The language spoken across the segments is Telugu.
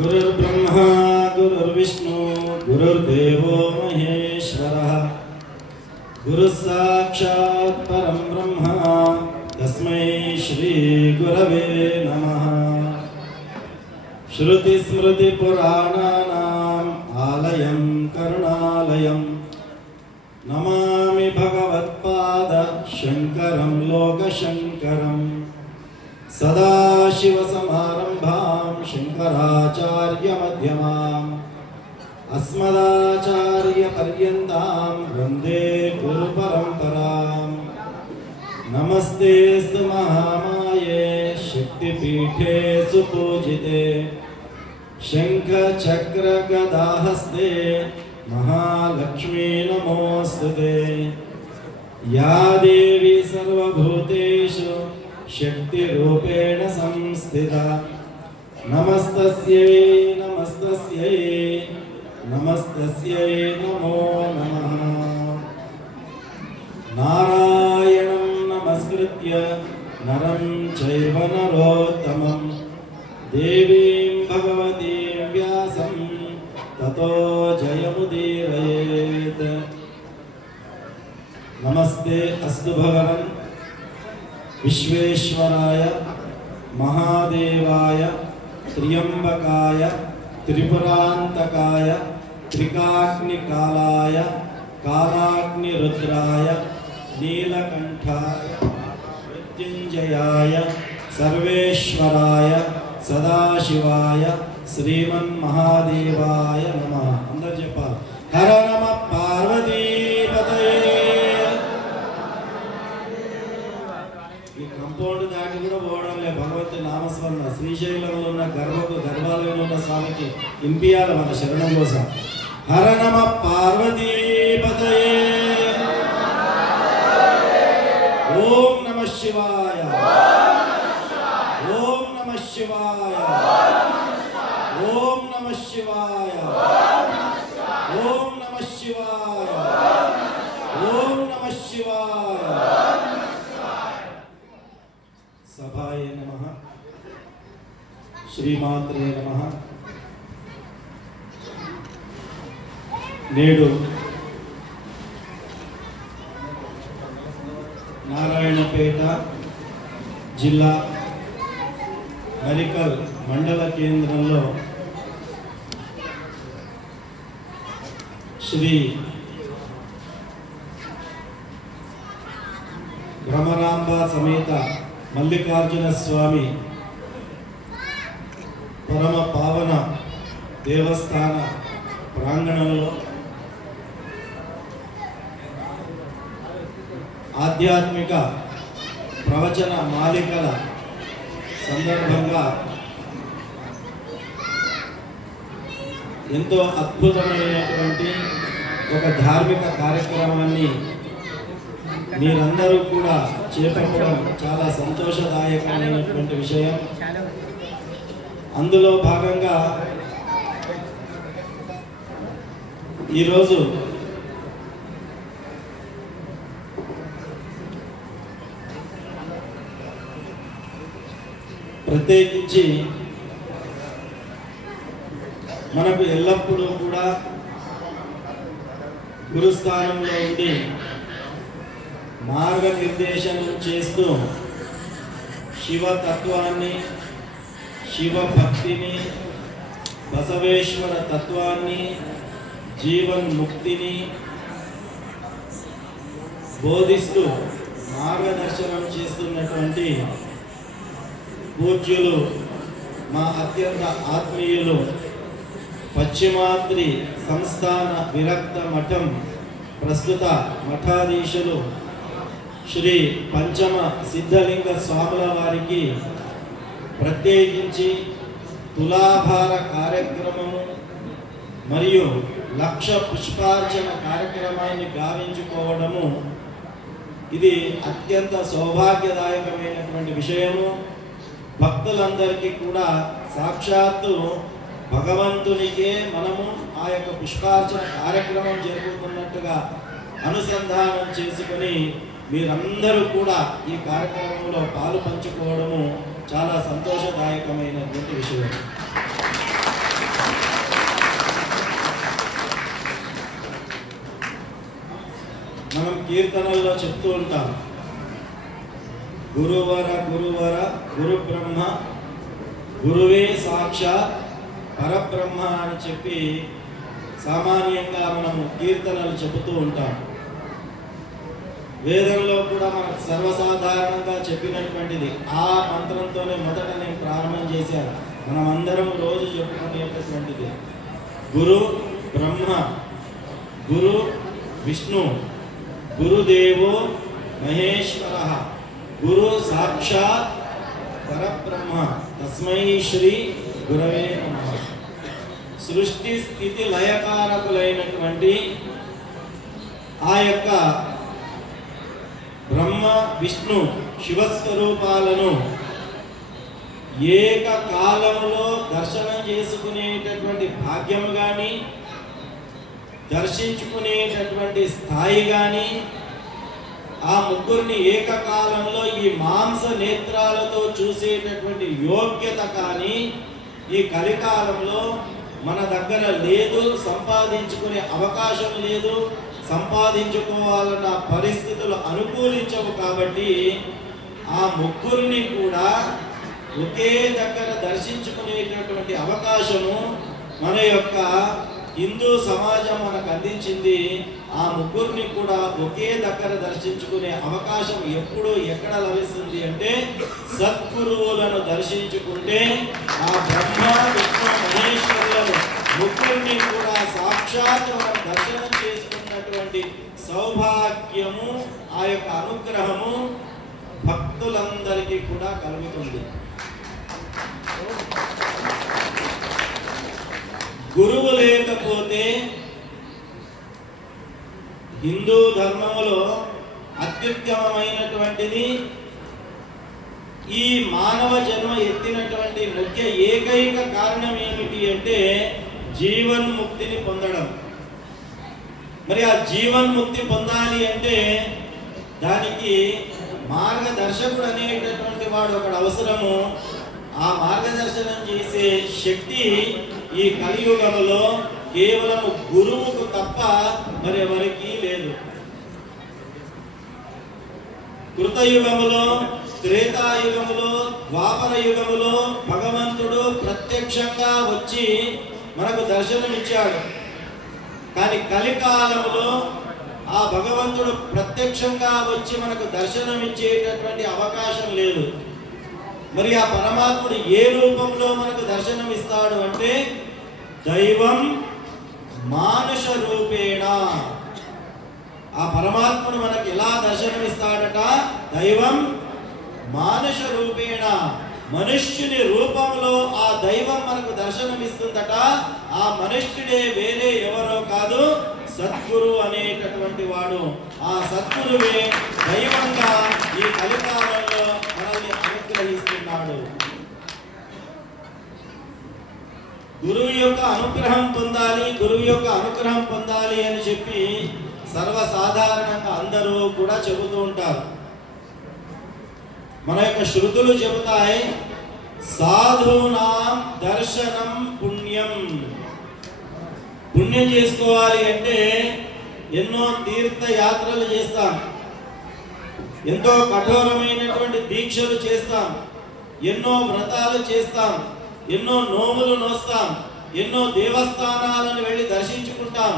गुरुर्ब्रह्मा गुरुर्विष्णु गुरुर्देवो महेश्वरः गुरुसाक्षात् परं ब्रह्म तस्मै श्री गुरवे नमः। श्रुतिस्मृतिपुराणानाम् आलयं करुणालयं नमामि भगवत्पाद शंकरं लोकशंकरं। सदाशिवसमारम्भां शंकराचार्यमध्यमाम् अस्मदाचार्यपर्यन्तां वन्दे गुरुपरम्पराम्। नमस्तेऽस्तु महामाये शक्तिपीठे सुपूजिते शङ्खचक्रगदाहस्ते महालक्ष्मी नमोऽस्तुते। या देवी सर्वभूतेषु शक्तिरूपेण संस्थिता नमस्तस्यै नमस्तस्यै नमस्तस्यै नमो नमः। नारायणं नमस्कृत्य नरं चैव नरोत्तमं देवीं भगवतीं व्यासं ततो जयमुदीरयेत्। नमस्ते अस्तु भगवन् विश्वेश्वराय महादेवाय त्र्यंबकाय त्रिपुरांतकाय त्रिकाग्निकालाय कालाग्निरुद्राय नीलकंठाय मृत्युंजयाय सर्वेश्वराय सदाशिवाय श्रीमन्महादेवाय नमः। अंदर చెప్పాలి हर नमः पार्वतीपतये। ఈ కంపౌండ్ దాటి కూడా పోవడం లే భగవంతు నామస్మరణ శ్రీశైలంలో ఉన్న గర్భాలయంలో ఉన్న స్వామికి ఇంపియాల మన శరణం కోసం హర నమ పార్వతీపతయే। ఓం నమ శివాయ ఓం నమ శివాయ ఓం నమ శివాయ ఓం నమ శివాయ ఓం నమ శివాయ। సభాయ నమః శ్రీమాత్రే నమః। నేడు నారాయణపేట జిల్లా మరికల్ మండల కేంద్రంలో శ్రీ భ్రమరాంబ సమేత మల్లికార్జున స్వామి పరమ పావన దేవస్థాన ప్రాంగణంలో ఆధ్యాత్మిక ప్రవచన మాలికల సందర్భంగా ఎంతో అద్భుతమైనటువంటి ఒక ధార్మిక కార్యక్రమాన్ని మీరందరూ కూడా చేపట్టడం చాలా సంతోషదాయకమైనటువంటి విషయం। అందులో భాగంగా ఈరోజు ప్రత్యేకించి మనకు ఎల్లప్పుడూ కూడా గురుస్థానంలో ఉండి మార్గనిర్దేశనం చేస్తూ శివతత్వాన్ని శివభక్తిని బసవేశ్వర తత్వాన్ని జీవన్ముక్తిని బోధిస్తూ మార్గదర్శనం చేస్తున్నటువంటి పూజ్యులు మా అత్యంత ఆత్మీయులు పశ్చిమాద్రి సంస్థాన విరక్త మఠం ప్రస్తుత మఠాధీశులు శ్రీ పంచమ సిద్ధలింగ స్వాముల వారికి ప్రత్యేకించి తులాభార కార్యక్రమము మరియు లక్ష పుష్పార్చన కార్యక్రమాన్ని గావించుకోవడము ఇది అత్యంత సౌభాగ్యదాయకమైనటువంటి విషయము। భక్తులందరికీ కూడా సాక్షాత్తు భగవంతునికే మనము ఆ యొక్క పుష్పార్చన కార్యక్రమం జరుగుతున్నట్టుగా అనుసంధానం చేసుకొని మీరందరూ కూడా ఈ కార్యక్రమంలో పాలు పంచుకోవడము చాలా సంతోషదాయకమైనటువంటి విషయం। మనం కీర్తనల్లో చెప్తూ ఉంటాం, గురువర గురువర గురు బ్రహ్మ గురువే సాక్షాత్ పరబ్రహ్మ అని చెప్పి సామాన్యంగా మనము కీర్తనలు చెబుతూ ఉంటాం. వేదంలో కూడా మనకు సర్వసాధారణంగా చెప్పినటువంటిది ఆ మంత్రంతోనే మొదట నేను ప్రారంభం చేశాను. మనం అందరం రోజు చెప్పుకునేటటువంటిది గురు బ్రహ్మ గురు విష్ణు గురుదేవో మహేశ్వర గురు సాక్షాత్ పరబ్రహ్మ తస్మై శ్రీ గురవే నమః. సృష్టి స్థితి లయకారకులైనటువంటి ఆ యొక్క బ్రహ్మ విష్ణు శివస్వరూపాలను ఏకకాలములో దర్శనం చేసుకునేటటువంటి భాగ్యం కానీ, దర్శించుకునేటటువంటి స్థాయి కానీ, ఆ ముగ్గురిని ఏకకాలంలో ఈ మాంస నేత్రాలతో చూసేటటువంటి యోగ్యత కానీ ఈ కలికాలంలో మన దగ్గర లేదు, సంపాదించుకునే అవకాశం లేదు, సంపాదించుకోవాలన్న పరిస్థితులు అనుకూలించవు. కాబట్టి ఆ ముగ్గురిని కూడా ఒకే దగ్గర దర్శించుకునేటటువంటి అవకాశము మన యొక్క హిందూ సమాజం మనకు అందించింది. ఆ ముగ్గురిని కూడా ఒకే దగ్గర దర్శించుకునే అవకాశం ఎప్పుడు ఎక్కడ లభిస్తుంది అంటే సద్గురువులను దర్శించుకుంటే ఆ బ్రహ్మ విష్ణు మహేశ్వరులను ముగ్గురిని కూడా సాక్షాత్ మనం దర్శనం చేసుకున్నటువంటి సౌభాగ్యము, ఆ యొక్క అనుగ్రహము భక్తులందరికీ కూడా కలుగుతుంది. గురువు లేకపోతే హిందూ ధర్మములో అత్యుత్తమమైనటువంటిది, ఈ మానవ జన్మ ఎత్తినటువంటి ముఖ్య ఏకైక కారణం ఏమిటి అంటే జీవన్ముక్తిని పొందడం. మరి ఆ జీవన్ముక్తి పొందాలి అంటే దానికి మార్గదర్శకుడు అనేటటువంటి వాడు ఒకడు అవసరము. ఆ మార్గదర్శనం చేసే శక్తి ఈ కలియుగములో కేవలం గురువుకు తప్ప మరెవరికి లేదు. కృతయుగములో, త్రేతాయుగములో, ద్వాపర యుగములో భగవంతుడు ప్రత్యక్షంగా వచ్చి మనకు దర్శనమిచ్చాడు. కానీ కలికాలములో ఆ భగవంతుడు ప్రత్యక్షంగా వచ్చి మనకు దర్శనమిచ్చేటటువంటి అవకాశం లేదు. మరి ఆ పరమాత్ముడు ఏ రూపంలో మనకు దర్శనమిస్తాడు అంటే దైవం మానుష రూపేణ. ఆ పరమాత్ముడు మనకు ఎలా దర్శనమిస్తాడట? దైవం మానుష రూపేణ, మనుష్యుని రూపంలో ఆ దైవం మనకు దర్శనమిస్తుందట. ఆ మనుష్యుడే వేరే ఎవరో కాదు, సద్గురు అనేటటువంటి వాడు. ఆ సద్గురువే దైవంగా ఈ కలికాలంలో మనల్ని అనుగ్రహిస్తున్నాడు. గురువు యొక్క అనుగ్రహం పొందాలి, గురువు యొక్క అనుగ్రహం పొందాలి అని చెప్పి సర్వసాధారణంగా అందరూ కూడా చెబుతూ ఉంటారు. మన యొక్క శృతులు చెబుతాయి, సాధూనాం దర్శనం పుణ్యం. పుణ్యం చేసుకోవాలి అంటే ఎన్నో తీర్థయాత్రలు చేస్తాం, ఎంతో కఠోరమైనటువంటి దీక్షలు చేస్తాం, ఎన్నో వ్రతాలు చేస్తాం, ఎన్నో నోములు నోస్తాం, ఎన్నో దేవస్థానాలను వెళ్ళి దర్శించుకుంటాం,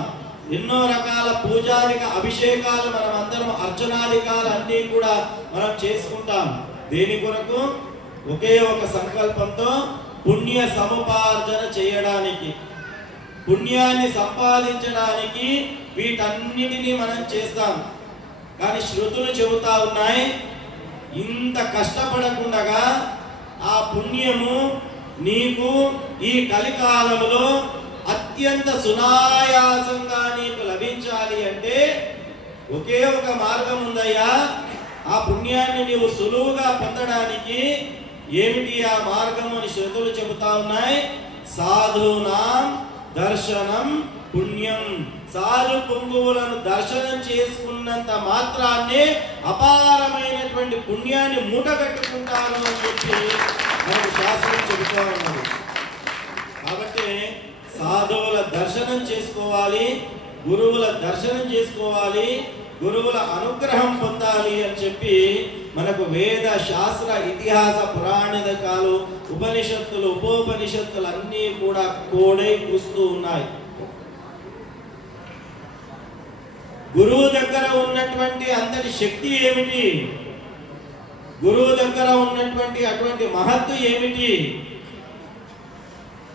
ఎన్నో రకాల పూజాదిక అభిషేకాలు మనం అందరం అర్చనాదికాలు అన్నీ కూడా మనం చేసుకుంటాం. దేని కొరకు? ఒకే ఒక సంకల్పంతో పుణ్య సముపార్జన చేయడానికి, పుణ్యాన్ని సంపాదించడానికి వీటన్నిటినీ మనం చేస్తాం. కానీ శృతులు చెబుతా ఉన్నాయి, ఇంత కష్టపడకుండగా ఆ పుణ్యము నీకు ఈ కలికాలంలో అత్యంత సునాయాసంగా నీకు లభించాలి అంటే ఒకే ఒక మార్గం ఉందయ్యా. ఆ పుణ్యాన్ని నీవు సులువుగా పొందడానికి ఏమిటి ఆ మార్గం అని శృతులు చెబుతా ఉన్నాయి. సాధూనాం దర్శనం పుణ్యం. సాధు పొంగువులను దర్శనం చేసుకున్నంత మాత్రాన్నే అపారమైనటువంటి పుణ్యాన్ని మూటగట్టుకుంటారు అని చెప్పి మనకు శాస్త్రం చెబుతూ ఉన్నది. కాబట్టి సాధువుల దర్శనం చేసుకోవాలి, గురువుల దర్శనం చేసుకోవాలి, గురువుల అనుగ్రహం పొందాలి అని చెప్పి మనకు వేద శాస్త్ర ఇతిహాస పురాణాలు ఉపనిషత్తులు ఉపోపనిషత్తులు అన్నీ కూడా కోడై కూస్తూ ఉన్నాయి. గురువు దగ్గర ఉన్నటువంటి అంతటి శక్తి ఏమిటి, గురువు దగ్గర ఉన్నటువంటి అటువంటి మహత్తు ఏమిటి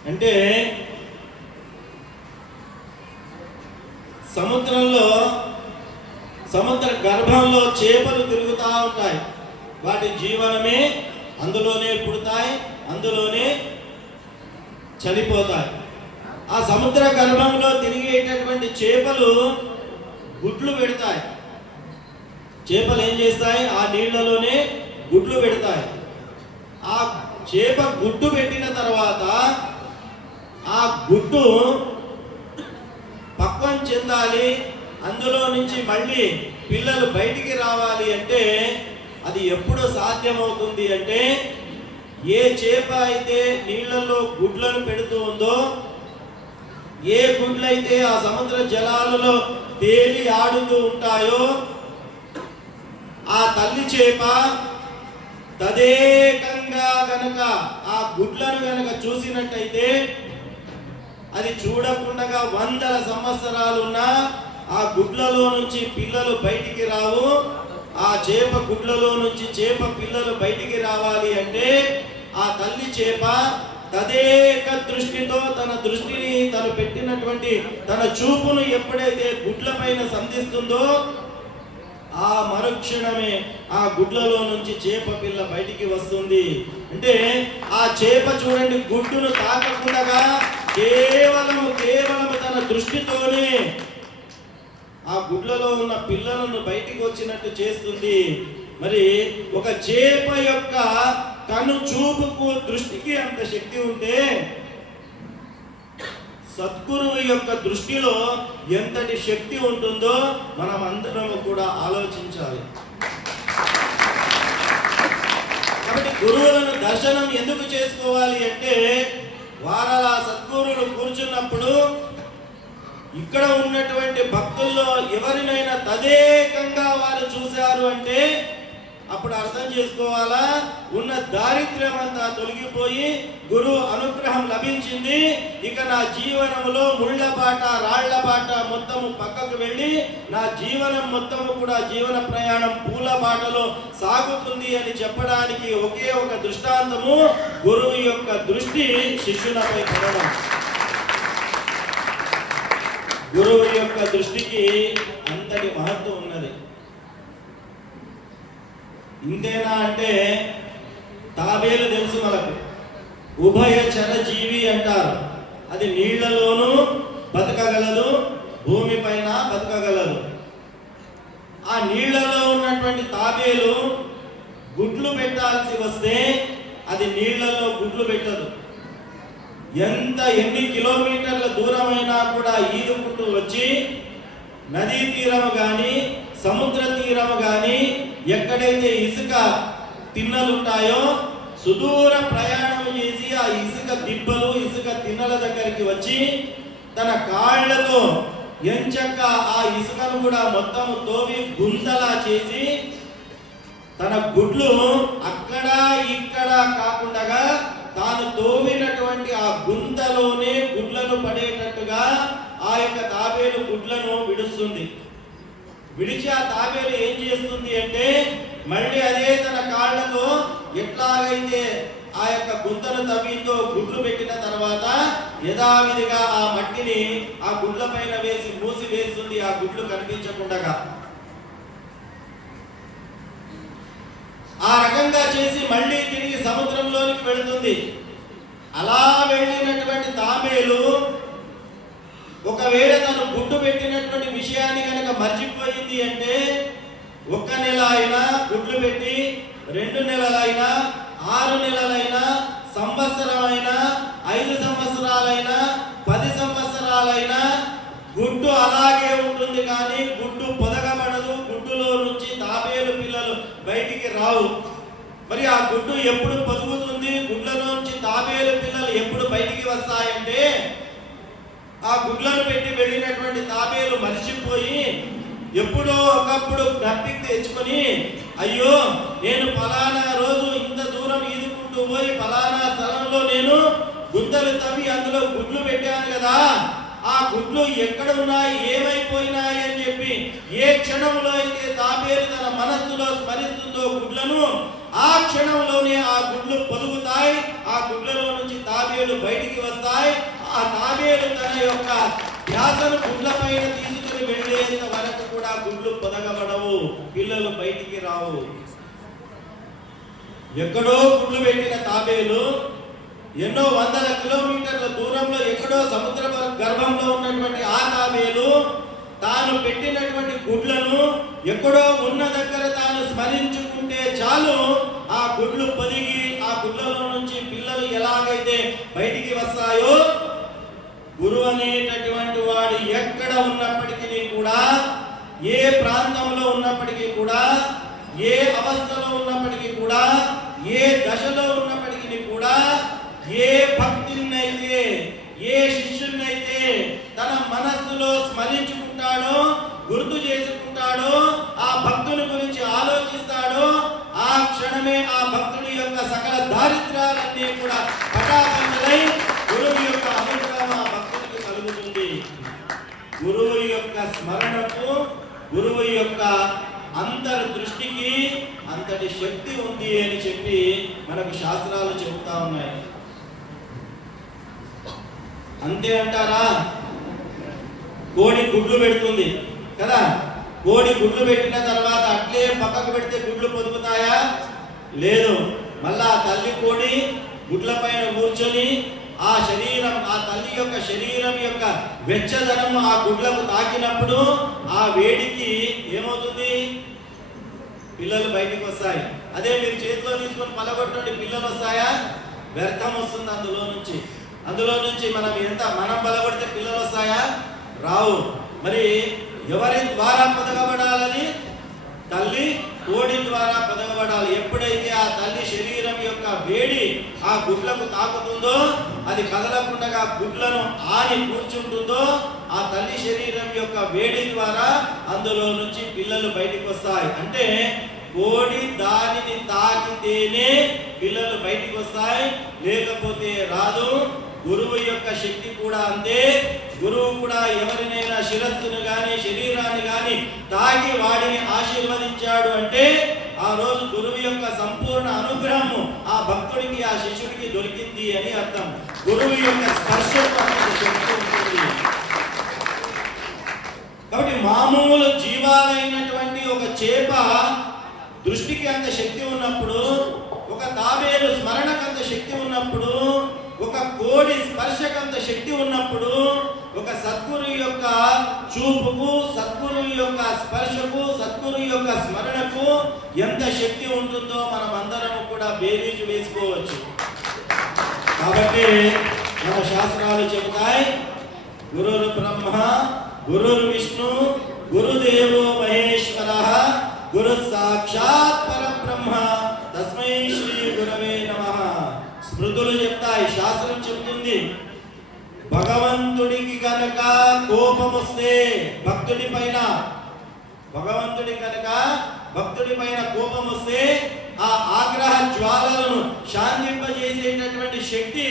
అంటే, సముద్ర గర్భంలో చేపలు తిరుగుతూ ఉంటాయి. వాటి జీవనమే అందులోనే పుడతాయి, అందులోనే చనిపోతాయి. ఆ సముద్ర గర్భంలో తిరిగేటటువంటి చేపలు గుడ్లు పెడతాయి. చేపలు ఏం చేస్తాయి? ఆ నీళ్లలోనే గుడ్లు పెడతాయి. ఆ చేప గుడ్డు పెట్టిన తర్వాత ఆ గుడ్డు పక్వం చెందాలి, అందులో నుంచి మళ్ళీ పిల్లలు బయటికి రావాలి అంటే అది ఎప్పుడు సాధ్యమవుతుంది అంటే, ఏ చేప అయితే నీళ్లలో గుడ్లను పెడుతూ ఉందో, ఏ గుడ్లైతే ఆ సముద్ర జలాలలో తేలి ఆడుతూ ఉంటాయో, ఆ తల్లి చేప తదేకంగా గనక ఆ గుడ్లను గనక చూసినట్టయితే అది చూడకుండా 100 సంవత్సరాలున్నా ఆ గుడ్లలో నుంచి పిల్లలు బయటికి రావు. ఆ చేప గుడ్లలో నుంచి చేప పిల్లలు బయటికి రావాలి అంటే ఆ తల్లి చేప తదేక దృష్టితో తన దృష్టిని తను పెట్టినటువంటి తన చూపును ఎప్పుడైతే గుడ్ల పైన సంధిస్తుందో ఆ మరుక్షణమే ఆ గుడ్లలో నుంచి చేప పిల్ల బయటికి వస్తుంది. అంటే ఆ చేప చూడండి, గుడ్డును తాకకుండా కేవలం తన దృష్టితోనే ఆ గుడ్లలో ఉన్న పిల్లలను బయటికి వచ్చినట్టు చేస్తుంది. మరి ఒక చేప యొక్క కను చూపుకు దృష్టికి అంత శక్తి ఉంటే సద్గురువు యొక్క దృష్టిలో ఎంతటి శక్తి ఉంటుందో మనం అందరం కూడా ఆలోచించాలి. కాబట్టి గురువులను దర్శనం ఎందుకు చేసుకోవాలి అంటే, వారలా సద్గురువులు కూర్చున్నప్పుడు ఇక్కడ ఉన్నటువంటి భక్తుల్లో ఎవరినైనా తదేకంగా వారు చూశారు అంటే అప్పుడు అర్థం చేసుకోవాలా, ఉన్న దారిద్ర్యం అంతా తొలగిపోయి గురువు అనుగ్రహం లభించింది. ఇక నా జీవనంలో ముళ్ళబాట రాళ్లబాట మొత్తము పక్కకు వెళ్ళి నా జీవనం మొత్తము కూడా జీవన ప్రయాణం పూల బాటలో సాగుతుంది అని చెప్పడానికి ఒకే ఒక దృష్టాంతము గురువు యొక్క దృష్టి శిష్యులపై పడడం. గురువు యొక్క దృష్టికి అంతటి మహత్వం ఉన్నది. ఇంతేనా అంటే, తాబేలు తెలుసు మనకు, ఉభయ చరజీవి అంటారు. అది నీళ్లలోనూ బతకగలదు, భూమిపైన బతకగలదు. ఆ నీళ్లలో ఉన్నటువంటి తాబేలు గుడ్లు పెట్టాల్సి వస్తే అది నీళ్లలో గుడ్లు పెట్టదు. ఎన్ని కిలోమీటర్ల దూరమైనా కూడా ఈదుకుంటూ వచ్చి నదీ తీరము కానీ సముద్ర తీరము కానీ ఎక్కడైతే ఇసుక తిన్నలుంటాయో సుదూర ప్రయాణం చేసి ఆ ఇసుక దిబ్బలు ఇసుక తిన్నల దగ్గరికి వచ్చి తన కాళ్లతో ఎంచక్క ఆ ఇసుకను కూడా మొత్తం తోవి గుంతలా చేసి తన గుడ్లు అక్కడ ఇక్కడ కాకుండా తాను తోవినటువంటి ఆ గుంతలోనే గుడ్లను పడేటట్టుగా ఆ యొక్క తాబేలు గుడ్లను విడుస్తుంది. విడిచి ఆ తాబేలు ఏం చేస్తుంది అంటే, మళ్ళీ అదే తన కాళ్లతో ఎట్లాగైతే ఆ యొక్క గుంతను తవ్విందో గుడ్లు పెట్టిన తర్వాత యథావిధిగా ఆ మట్టిని ఆ గుడ్ల పైన వేసి మూసి వేస్తుంది, ఆ గుడ్లు కనిపించకుండా. ఆ రకంగా చేసి మళ్ళీ తిరిగి సముద్రంలోనికి వెళుతుంది. అలా వెళ్ళినటువంటి తాబేలు ఒకవేళ తను గుడ్డు పెట్టినటువంటి విషయాన్ని కనుక మర్చిపోయింది అంటే 1 నెల అయినా గుడ్లు పెట్టి 2 నెలలైనా 6 నెలలైనా సంవత్సరమైనా 5 సంవత్సరాలైనా 10 సంవత్సరాలైనా గుడ్డు అలాగే ఉంటుంది, కానీ గుడ్డు పొదగబడదు. గుడ్డులో నుంచి తాబేలు పిల్లలు బయటికి రావు. మరి ఆ గుడ్డు ఎప్పుడు పొదుగుతుంది, గుడ్లలో నుంచి తాబేలు పిల్లలు ఎప్పుడు బయటికి వస్తాయంటే ఆ గుడ్లను పెట్టి వెళ్ళినటువంటి తాబేలు మరిచిపోయి ఎప్పుడో ఒకప్పుడు జ్ఞాపిక తెచ్చుకొని, అయ్యో నేను ఫలానా రోజు ఇంత దూరం ఈదుకుంటూ పోయి ఫలానా స్థలంలో నేను గుంతలు తవ్వి అందులో గుడ్లు పెట్టాను కదా, ఆ గుడ్లు ఎక్కడ ఉన్నాయి, ఏమైపోయినాయి అని చెప్పి ఏ క్షణంలో అయితే తాబేలు తన మనస్సులో స్మరిస్తుందో గుడ్లను, ఆ క్షణంలోనే ఆ గుడ్లు పొదుగుతాయి. ఆ గుడ్లలో నుంచి తాబేలు బయటికి వస్తాయి. ఆ తాబేలు తన యొక్క ధ్యాసను గుడ్ల పైన తీసుకుని వెళ్ళేంత వరకు కూడా గుడ్లు పొదగబడవు, పిల్లలు బయటికి రావు. ఎక్కడో గుడ్లు పెట్టిన తాబేలు ఎన్నో వందల కిలోమీటర్ల దూరంలో ఎక్కడో సముద్ర గర్భంలో ఉన్నటువంటి ఆ తాబేలు తాను పెట్టినటువంటి గుడ్లను ఎక్కడో ఉన్న దగ్గర తాను స్మరించుకుంటే చాలు, ఆ గుడ్లు పొదిగి ఆ గుడ్లలో నుంచి పిల్లలు ఎలాగైతే బయటికి వస్తాయో, గురువు అనేటటువంటి వాడు ఎక్కడ ఉన్నప్పటికీ కూడా, ఏ ప్రాంతంలో ఉన్నప్పటికీ కూడా, ఏ అవస్థలో ఉన్నప్పటికీ కూడా, ఏ దశలో ఉన్నప్పటికీ కూడా, ఏ భక్తున్నైతే ఏ శిష్యున్నైతే తన మనస్సులో స్మరించుకుంటాడో, గుర్తు చేసుకుంటాడో, ఆ భక్తుని గురించి ఆలోచిస్తాడో, ఆ క్షణమే ఆ భక్తుడి యొక్క సకల దారిద్ర్యాలన్నీ కూడా పటాపంచలై గురువు యొక్క అనుగ్రహం ఆ భక్తుడికి కలుగుతుంది. గురువు యొక్క స్మరణకు, గురువు యొక్క అంతర్దృష్టికి అంతటి శక్తి ఉంది అని చెప్పి మనకు శాస్త్రాలు చెబుతా ఉన్నాయి. అంతే అంటారా? కోడి గుడ్లు పెడుతుంది కదా, కోడి గుడ్లు పెట్టిన తర్వాత అట్లే పక్కకు పెడితే గుడ్లు పొదుగుతాయా? లేదు. మళ్ళా తల్లి కోడి గుడ్ల పైన కూర్చొని ఆ శరీరం, ఆ తల్లి యొక్క శరీరం యొక్క వెచ్చదనము ఆ గుడ్లకు తాకినప్పుడు ఆ వేడికి ఏమవుతుంది? పిల్లలు బయటికి వస్తాయి. అదే మీరు చేతిలో తీసుకొని పలగొట్టండి, పిల్లలు వస్తాయా? వ్యర్థం వస్తుంది అందులో నుంచి మనం పలగొడితే పిల్లలు వస్తాయా? రావు. మరి ఎవరి ద్వారా పొదగబడాలని? తల్లి కోడి ద్వారా పొదగబడాలి. ఎప్పుడైతే ఆ తల్లి శరీరం యొక్క వేడి ఆ గుడ్లకు తాకుతుందో, అది కదలకుండా గుడ్లను ఆని కూర్చుంటుందో, ఆ తల్లి శరీరం యొక్క వేడి ద్వారా అందులో నుంచి పిల్లలు బయటికి వస్తాయి. అంటే కోడి దానిని తాకితేనే పిల్లలు బయటికి వస్తాయి, లేకపోతే రాదు. గురువు యొక్క శక్తి కూడా అంతే. గురువు కూడా ఎవరినైనా శిరస్సును గాని శరీరాన్ని గాని తాకి వాడిని ఆశీర్వదించాడు అంటే ఆ రోజు గురువు యొక్క సంపూర్ణ అనుగ్రహము ఆ భక్తుడికి, ఆ శిష్యుడికి దొరికింది అని అర్థం. గురువు యొక్క స్పర్శకు అంత శక్తి ఉంటుంది. కాబట్టి మామూలు జీవాలైనటువంటి ఒక చేప దృష్టికి అంత శక్తి ఉన్నప్పుడు, ఒక తాబేలు స్మరణకంత శక్తి ఉన్నప్పుడు, ఒక కోడి స్పర్శకంత శక్తి ఉన్నప్పుడు, ఒక సద్గురు యొక్క చూపుకు, సద్గురు యొక్క స్పర్శకు, సద్గురు యొక్క స్మరణకు ఎంత శక్తి ఉంటుందో మనం అందరం కూడా బేరీజు వేసుకోవచ్చు. కాబట్టి మన శాస్త్రాలు చెబుతాయి, గురుర్ బ్రహ్మ గురుర్ విష్ణు గురుదేవో మహేశ్వరః గురు సాక్షాత్ పరబ్రహ్మ తస్మై శ్రీ గురవే నమః. స్మృతులు చెప్తాయి, శాస్త్రం చెప్తుంది, భగవంతుడికి కనుక కోపం వస్తే భక్తుడి పైన, భక్తుడి పైన కోపం వస్తే ఆ ఆగ్రహ జ్వాలలను శాంతింపజేసేటటువంటి శక్తి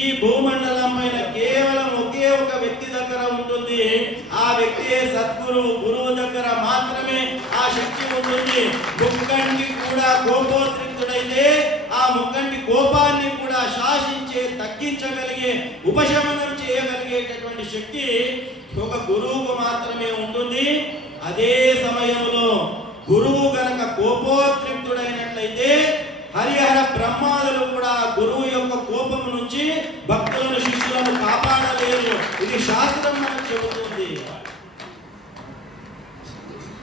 ఈ భూమండలం పైన కేవలం ఒకే ఒక వ్యక్తి దగ్గర ఉంటుంది. ఆ వ్యక్తియే సద్గురు. గురువు దగ్గర మాత్రమే ఆ శక్తి ఉంటుంది. ముక్కంటి కూడా కోపోద్రిక్తుడైతే ఆ ముక్కంటి కోపాన్ని కూడా శాసించే, తగ్గించగలిగే, ఉపశమనం చేయగలిగేటటువంటి శక్తి ఒక గురువుకు మాత్రమే ఉంటుంది. అదే సమయంలో గురువు గనక కోపోద్రిక్తుడైనట్లయితే హరిహర బ్రహ్మాదులు కూడా గురువు యొక్క కోపం నుంచి భక్తులను, శిష్యులను కాపాడలేరు. ఇది శాస్త్రం మనకు చెబుతుంది.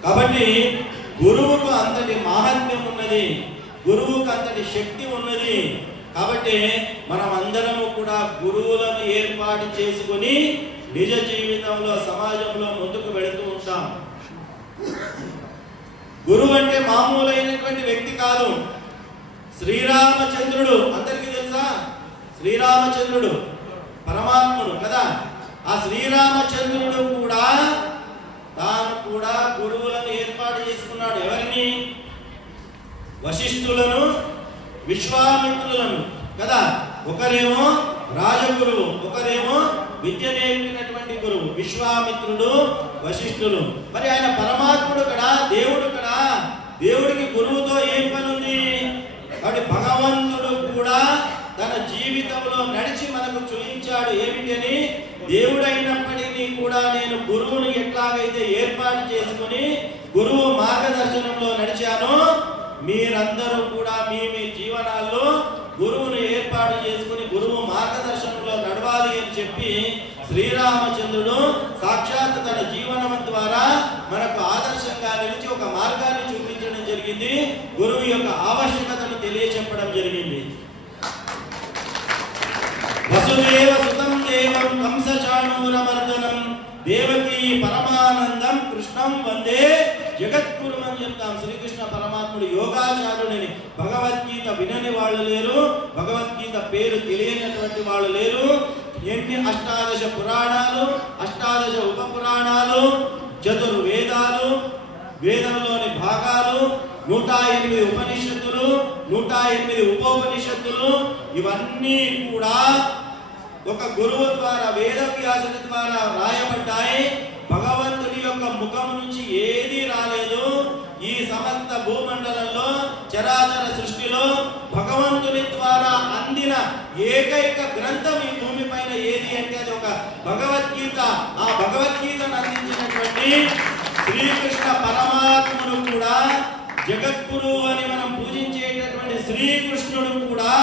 కాబట్టి గురువుకు అంతటి మహాత్మ్యం ఉన్నది, గురువుకు అంతటి శక్తి ఉన్నది. కాబట్టి మనం అందరము కూడా గురువులను ఏర్పాటు చేసుకుని నిజ జీవితంలో, సమాజంలో ముందుకు వెళుతూ ఉంటాం. గురువు అంటే మామూలైనటువంటి వ్యక్తి కాదు. శ్రీరామచంద్రుడు అందరికీ తెలుసా? శ్రీరామచంద్రుడు పరమాత్ముడు కదా. ఆ శ్రీరామచంద్రుడు కూడా తాను కూడా గురువులను ఏర్పాటు చేసుకున్నాడు. ఎవరిని? వశిష్ఠులను, విశ్వామిత్రులను కదా. ఒకరేమో రాజగురువు, ఒకరేమో విద్య నేర్పినటువంటి గురువు. విశ్వామిత్రుడు, వశిష్ఠులు. మరి ఆయన పరమాత్ముడు కదా, దేవుడు కదా. దేవుడికి గురువుతో ఏం పని ఉంది? కాబట్టి భగవంతుడు కూడా తన జీవితంలో నడిచి మనకు చూపించాడు. ఏమిటని? దేవుడైనప్పటికీ కూడా నేను గురువుని ఎట్లాగైతే ఏర్పాటు చేసుకుని గురువు మార్గదర్శనంలో నడిచానో, మీరందరూ కూడా మీ మీ జీవనాల్లో గురువును ఏర్పాటు చేసుకుని గురువు మార్గదర్శనంలో నడవాలి అని చెప్పి శ్రీరామచంద్రుడు సాక్షాత్ తన జీవనం ద్వారా మనకు ఆదర్శంగా నిలిచి ఒక మార్గాన్ని చూపించడం జరిగింది. గురువు యొక్క ఆవశ్యకతను తెలియచెప్పడం జరిగింది. వసుదేవ సుతం దేవం కంసచాణూరమర్దనం దేవకీ పరమానందం కృష్ణం వందే జగద్గురు అని చెప్తాం. శ్రీకృష్ణ పరమాత్ముడు యోగాచార్యుడిని. భగవద్గీత వినని వాళ్ళు లేరు, భగవద్గీత పేరు తెలియనటువంటి వాళ్ళు లేరు. ఎన్ని 18 పురాణాలు, 18 ఉప పురాణాలు, చతుర్వేదాలు, వేదంలోని భాగాలు, 108 ఉపనిషత్తులు, 108 ఉపోపనిషత్తులు, ఇవన్నీ కూడా ఒక గురువు ద్వారా, వేదవ్యాసుడి ద్వారా రాయబడ్డాయి. భగవంతుని యొక్క ముఖం నుంచి ఏది రాలేదు. ఈ సమస్త భూమండలంలో చరాచర సృష్టిలో భగవంతుని ద్వారా అందిన ఏకైక గ్రంథం ఈ భూమి పైన ఏది అంటే అది ఒక భగవద్గీత. ఆ భగవద్గీతను అందించినటువంటి శ్రీకృష్ణ పరమాత్ముడు కూడా, జగద్గురు అని మనం పూజించేటటువంటి శ్రీకృష్ణుడు కూడా,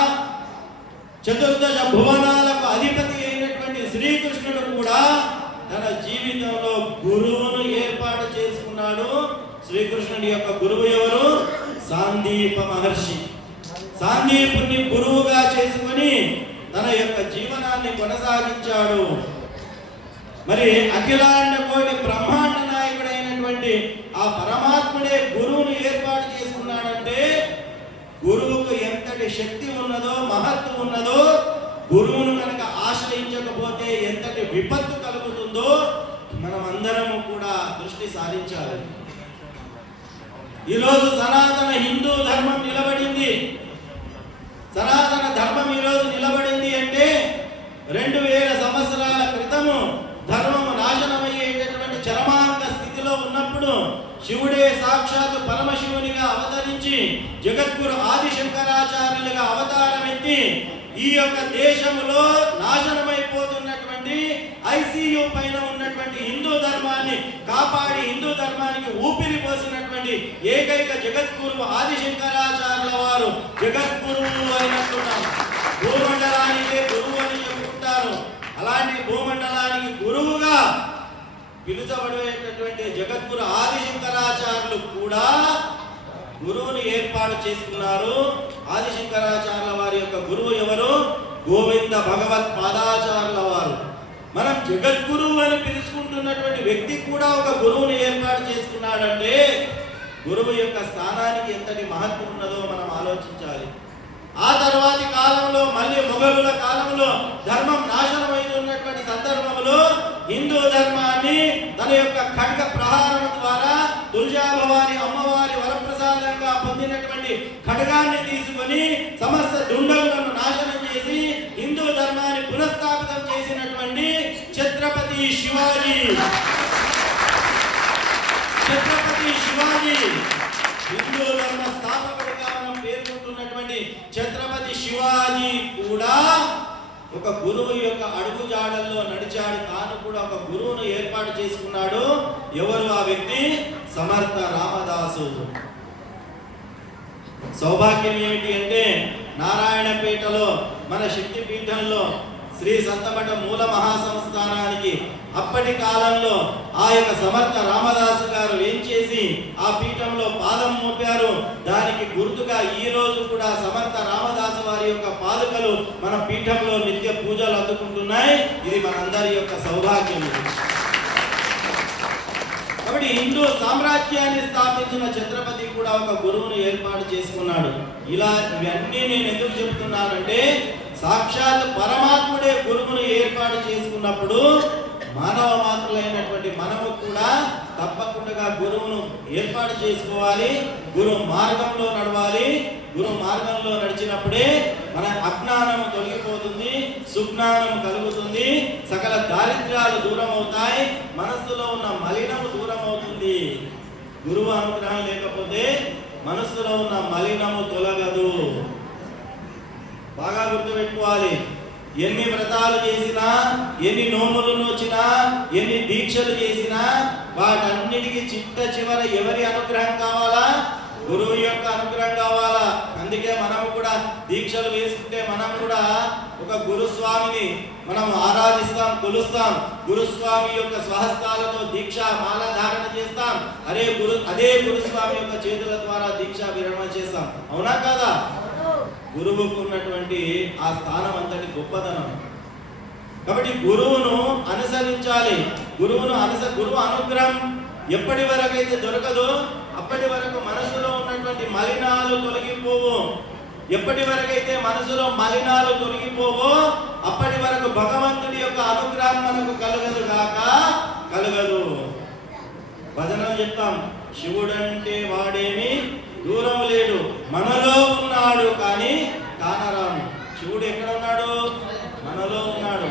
చతుర్దశ భువనాలకు అధిపతి అయినటువంటి శ్రీకృష్ణుడు కూడా తన జీవితంలో గురువును ఏర్పాటు చేసుకున్నాడు. శ్రీకృష్ణుడి యొక్క గురువు ఎవరు? సాందీప మహర్షి. సాందీపుని గురువుగా చేసుకుని తన యొక్క జీవనాన్ని కొనసాగించాడు. మరి అఖిలాండ కోటి బ్రహ్మాండ నాయకుడైనటువంటి ఆ పరమాత్ముడే గురువును ఏర్పాటు చేసుకున్నాడంటే గురువుకు ఎంతటి శక్తి ఉన్నదో, మహత్వం ఉన్నదో, గురువును కనుక ఆశ్రయించకపోతే ఎంతటి విపత్తు కలుగుతుందో మనం అందరము కూడా దృష్టి సారించాలి. ఈరోజు సనాతన హిందూ ధర్మం నిలబడింది. సనాతన ధర్మం ఈరోజు నిలబడింది అంటే 2000 సంవత్సరాల క్రితము ధర్మము నాశనమయ్యేటటువంటి చరమాంక స్థితిలో ఉన్నప్పుడు శివుడే సాక్షాత్ పరమశివునిగా అవతరించి జగద్గురు ఆదిశంకరాచార్యులుగా అవతారం ఎత్తి ఈ యొక్క దేశంలో నాశనమైపోతున్నటువంటి ఐసియు పైన ఉన్నటువంటి హిందూ ధర్మాన్ని కాపాడి హిందూ ధర్మానికి ఊపిరి పోసినటువంటి ఏకైక జగద్గురు ఆదిశంకరాచార్యుల వారు జగద్గురువు అయినట్టున్నారు. భూమండలానికే గురువు అని చెప్పుకుంటారు. అలాంటి భూమండలానికి గురువుగా పిలుచబడేటటువంటి జగద్గురు ఆదిశంకరాచార్యులు కూడా గురువుని ఏర్పాటు చేసుకున్నారు. ఆదిశంకరాచార్యుల వారి యొక్క గురువు ఎవరు? గోవింద భగవత్ పాదాచార్యుల వారు. మనం జగద్గురువు అని పిలుచుకుంటున్నటువంటి వ్యక్తి కూడా ఒక గురువుని ఏర్పాటు చేసుకున్నాడంటే గురువు యొక్క స్థానానికి ఎంతటి మహత్వం ఉన్నదో మనం ఆలోచించాలి. ఆ తర్వాతి కాలంలో మళ్ళీ మొఘలుల కాలంలో ధర్మం నాశనమైతున్నటువంటి సందర్భంలో హిందూ ధర్మాన్ని తన యొక్క ఖడ్గ ప్రహారం ద్వారా తుల్జాభవాని అమ్మవారి వరప్రసాదంగా పొందినటువంటి ఖడ్గాన్ని తీసుకొని సమస్త దుండగులను నాశనం చేసి హిందూ ధర్మాన్ని పునఃస్థాపితం చేసినటువంటి ఛత్రపతి శివాజీ. ఛత్రపతి శివాజీ హిందూ ధర్మ స్థాపకుడిగా మనం పేర్కొంటున్నటువంటి ఛత్రపతి శివాజీ కూడా ఒక గురువు యొక్క అడుగు జాడల్లో నడిచాడు. తాను కూడా ఒక గురువును ఏర్పాటు చేసుకున్నాడు. ఎవరు ఆ వ్యక్తి? సమర్థ రామదాసు. సౌభాగ్యం ఏమిటి అంటే నారాయణపేటలో మన శక్తి పీఠంలో శ్రీ సంతమఠ మూల మహాసంస్థానానికి అప్పటి కాలంలో ఆ యొక్క సమర్థ రామదాసు గారు ఏం చేసి ఆ పీఠంలో పాదం మోపారు. దానికి గుర్తుగా ఈ రోజు కూడా సమర్థ రామదాసు వారి యొక్క పాదుకలు మన పీఠంలో నిత్య పూజలు అందుకుంటున్నాయి. ఇది మనందరి యొక్క సౌభాగ్యం. కాబట్టి హిందూ సామ్రాజ్యాన్ని స్థాపించిన ఛత్రపతి కూడా ఒక గురువును ఏర్పాటు చేసుకున్నాడు. ఇలా ఇవన్నీ నేను ఎందుకు చెప్తున్నానంటే సాక్షాత్ పరమాత్ముడే గురువును ఏర్పాటు చేసుకున్నప్పుడు మానవ మాత్రులైనటువంటి మనము కూడా తప్పకుండా గురువును ఏర్పాటు చేసుకోవాలి. గురు మార్గంలో నడవాలి. గురు మార్గంలో నడిచినప్పుడే మన అజ్ఞానము తొలగిపోతుంది, సుజ్ఞానం కలుగుతుంది, సకల దారిద్ర్యాలు దూరం అవుతాయి, మనస్సులో ఉన్న మలినము దూరం అవుతుంది. గురువు అనుగ్రహం లేకపోతే మనస్సులో ఉన్న మలినము తొలగదు. బాగా గుర్తుపెట్టుకోవాలి. ఎన్ని వ్రతాలు చేసినా, ఎన్ని నోములు నోచినా, ఎన్ని దీక్షలు చేసినా వాటన్నిటికీ చిట్ట చివర ఎవరి అనుగ్రహం కావాలా? గురువు యొక్క అనుగ్రహం కావాలా. అందుకే మనం కూడా దీక్షలు వేసుకుంటే మనం కూడా ఒక గురుస్వామిని మనం ఆరాధిస్తాం, కొలుస్తాం. గురుస్వామి యొక్క స్వహస్తాలతో దీక్ష మాల ధారణ చేస్తాం. అదే గురుస్వామి యొక్క చేతుల ద్వారా దీక్ష విరమణ చేస్తాం. అవునా కాదా? గురువుకు ఉన్నటువంటి ఆ స్థానం అంతటి గొప్పదనం. కాబట్టి గురువును అనుసరించాలి. గురువు అనుగ్రహం ఎప్పటి వరకు అయితే దొరకదో అప్పటి వరకు మనసులో ఉన్నటువంటి మలినాలు తొలగిపోవు. ఎప్పటి వరకు అయితే మనసులో మలినాలు తొలగిపోవో అప్పటి వరకు భగవంతుడి యొక్క అనుగ్రహం మనకు కలగదు కాక కలగదు. భజనలు చెప్తాం, శివుడంటే వాడేమి దూరం లేడు, మనలో ఉన్నాడు కానీ కానరాము. శివుడు ఎక్కడ ఉన్నాడు? మనలో ఉన్నాడు.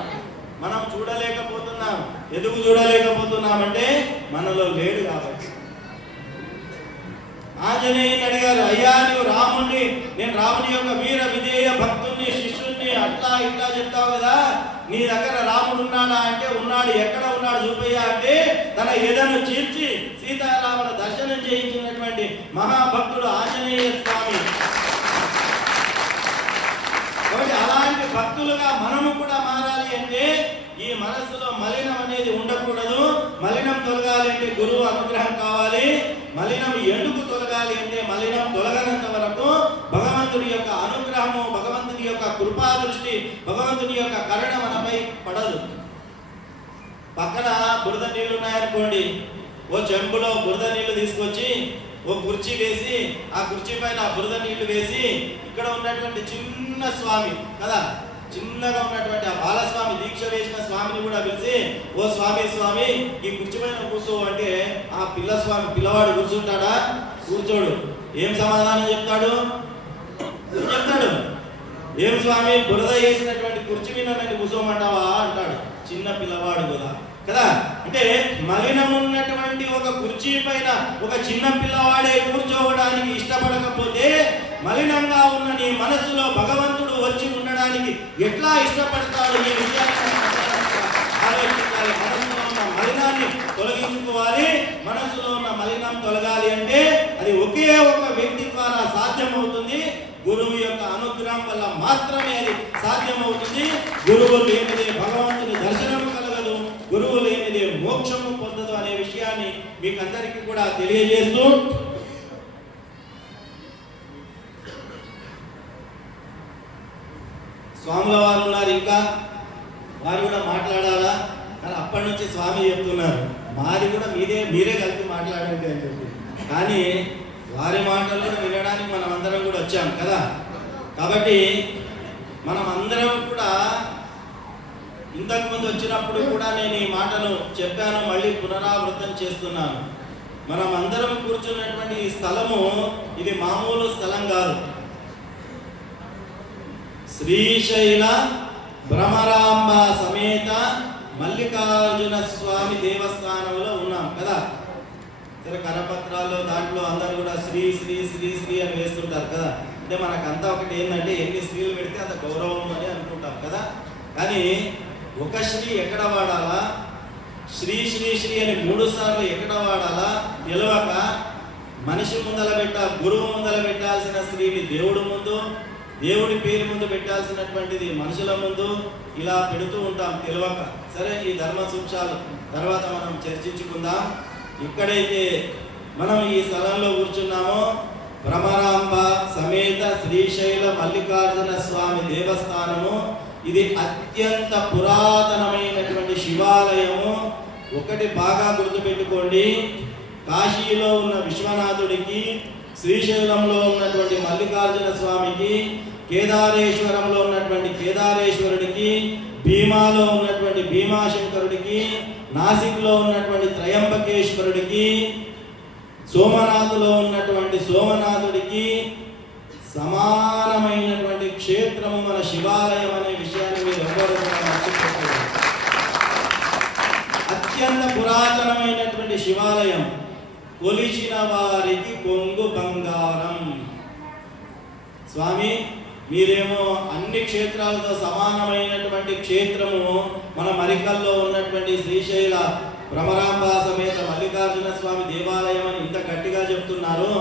మనం చూడలేకపోతున్నాం. ఎందుకు చూడలేకపోతున్నామంటే మనలో లేడు కాబట్టి. ఆంజనేయుని అడిగారు, అయ్యా నీవు రాముణ్ణి, నేను రాముని యొక్క వీర విధేయ భక్తుణ్ణి, శిష్యుణ్ణి, అట్లా ఇట్లా చెప్తావు కదా, నీ దగ్గర రాముడు ఉన్నాడా అంటే ఉన్నాడు. ఎక్కడ ఉన్నాడు చూపయ్యా అంటే తన ఎదను చీల్చి సీతారాముల దర్శనం చేయించినటువంటి మహాభక్తుడు ఆంజనేయ స్వామి. కాబట్టి అలాంటి భక్తులుగా మనము కూడా మారాలి అంటే ఈ మనస్సులో మలినం అనేది ఉండకూడదు. మలినం తొలగాలి అంటే గురువు అనుగ్రహం కావాలి. మలినం ఎందుకు తొలగాలి అంటే మలినం తొలగనంత వరకు భగవంతుడి యొక్క అనుగ్రహము, భగవంతుని యొక్క కృపా దృష్టి, భగవంతుని యొక్క కరుణ మనపై పడదు. పక్కన బురద నీళ్లు ఉన్నాయనుకోండి, ఓ చెంబులో బురద నీళ్లు తీసుకొచ్చి ఓ కుర్చీ వేసి ఆ కుర్చీ పైన బురద నీళ్లు వేసి ఇక్కడ ఉన్నటువంటి చిన్న స్వామి కదా, చిన్నగా ఉన్నటువంటి ఆ బాలస్వామి, దీక్ష వేసిన స్వామిని కూడా పిలిచి, ఓ స్వామి స్వామి ఈ కుర్చీ పైన కూర్చో అంటే ఆ పిల్లవాడు కూర్చుంటాడా? కూర్చోడు. ఏం సమాధానం చెప్తాడు? ఏం స్వామి బురద వేసినటువంటి కుర్చీ మీద నన్ను కూర్చోమంటావా అంటాడు. చిన్న పిల్లవాడు కదా. అంటే మలినం ఉన్నటువంటి ఒక కుర్చీ పైన ఒక చిన్న పిల్లవాడే కూర్చోవడానికి ఇష్టపడకపోతే మలినంగా ఉన్న నీ మనసులో భగవంతుడు వచ్చి ఉండడానికి ఎట్లా ఇష్టపడతాడు? ఈ విషయాన్ని ఆలోచించాలి. మనసులో ఉన్న మలినాన్ని తొలగించుకోవాలి. మనసులో ఉన్న మలినం తొలగాలి అంటే అది ఒకే ఒక వ్యక్తి ద్వారా సాధ్యమవుతుంది. గురువు యొక్క అనుగ్రహం వల్ల మాత్రమే అది సాధ్యమవుతుంది. గురువు లేనిదే భగవంతుని దర్శనం కలగదు, గురువు లేనిదే మోక్షము పొందదు అనే విషయాన్ని మీకు అందరికీ కూడా తెలియజేస్తూ స్వాముల వారు ఉన్నారు, ఇంకా వారు కూడా మాట్లాడాలా, కానీ అప్పటి నుంచి స్వామి చెప్తున్నారు మాది కూడా మీరే కలిపి మాట్లాడండి అని చెప్పి. కానీ వారి మాటలు కూడా వినడానికి మనం అందరం కూడా వచ్చాం కదా. కాబట్టి మనం అందరం కూడా ఇంతకుముందు వచ్చినప్పుడు కూడా నేను ఈ మాటను చెప్పాను, మళ్ళీ పునరావృతం చేస్తున్నాను. మనం అందరం కూర్చున్నటువంటి ఈ స్థలము ఇది మామూలు స్థలం కాదు. శ్రీశైల భ్రమరాంబ సమేత మల్లికార్జున స్వామి దేవస్థానంలో ఉన్నాం కదా. సరే, కరపత్రాల్లో దాంట్లో అందరూ కూడా శ్రీ శ్రీ శ్రీ శ్రీ అని వేస్తుంటారు కదా. అంటే మనకంతా ఒకటి ఏంటంటే ఎన్ని శ్రీలు పెడితే అంత గౌరవం అని అనుకుంటాం కదా. కానీ ఒక శ్రీ ఎక్కడ వాడాలా, శ్రీ శ్రీ శ్రీ అని 3 సార్లు ఎక్కడ వాడాలా తెలియక మనిషి ముందల గురువు ముందల పెట్టాల్సిన శ్రీని దేవుడు ముందు, దేవుడి పేరు ముందు పెట్టాల్సినటువంటిది మనుషుల ముందు ఇలా పెడుతూ ఉంటాం తెలియక. సరే, ఈ ధర్మ సూక్ష్మాలు తర్వాత మనం చర్చించుకుందాం. ఇక్కడైతే మనం ఈ స్థలంలో కూర్చున్నామో భ్రమరాంబ సమేత శ్రీశైల మల్లికార్జున స్వామి దేవస్థానము. ఇది అత్యంత పురాతనమైనటువంటి శివాలయము. ఒకటి బాగా గుర్తుపెట్టుకోండి, కాశీలో ఉన్న విశ్వనాథుడికి, శ్రీశైలంలో ఉన్నటువంటి మల్లికార్జున స్వామికి, కేదారేశ్వరంలో ఉన్నటువంటి కేదారేశ్వరుడికి భీమాలో ఉన్నటువంటి భీమాశంకరుడికి, నాసిక్లో ఉన్నటువంటి త్రయంబకేశ్వరుడికి, సోమనాథులో ఉన్నటువంటి సోమనాథుడికి సమానమైనటువంటి క్షేత్రము మన శివాలయం అనే విషయాన్ని మీరు ఎవరు మర్చిపోకూడదు. అత్యంత పురాతనమైనటువంటి శివాలయం, కొలిచిన వారికి కొంగు బంగారం. స్వామి, మీరేమో అన్ని క్షేత్రాలతో సమానమైనటువంటి క్షేత్రము మన మరికల్లో ఉన్నటువంటి శ్రీశైల భ్రమరాంబ సమేత మల్లికార్జున స్వామి దేవాలయం అని ఇంత గట్టిగా చెప్తున్నారు.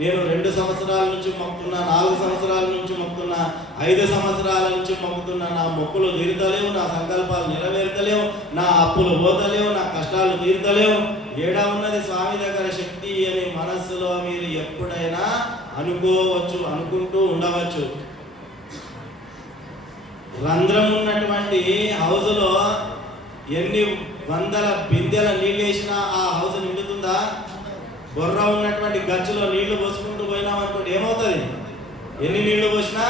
నేను 2 సంవత్సరాల నుంచి మొక్కుతున్నా, 4 సంవత్సరాల నుంచి మొక్కుతున్నా, 5 సంవత్సరాల నుంచి మొక్కుతున్నా. నా మొక్కులు తీరుతలేవు, నా సంకల్పాలు నెరవేరుతలేవు, నా అప్పులు పోతలేవు, నా కష్టాలు తీరుతలేవు. ఏడా ఉన్నది స్వామి దగ్గర శక్తి అని మనస్సులో మీరు ఎప్పుడైనా అనుకోవచ్చు, అనుకుంటూ ఉండవచ్చు. రంధ్రం ఉన్నటువంటి హౌజులో ఎన్ని వందల బిందెల నీళ్ళు వేసినా ఆ హౌస్ నిండుతుందా? బొర్ర ఉన్నటువంటి గచ్చులో నీళ్లు పోసుకుంటూ పోయినాం అనుకోండి, ఏమవుతుంది? ఎన్ని నీళ్లు పోసినా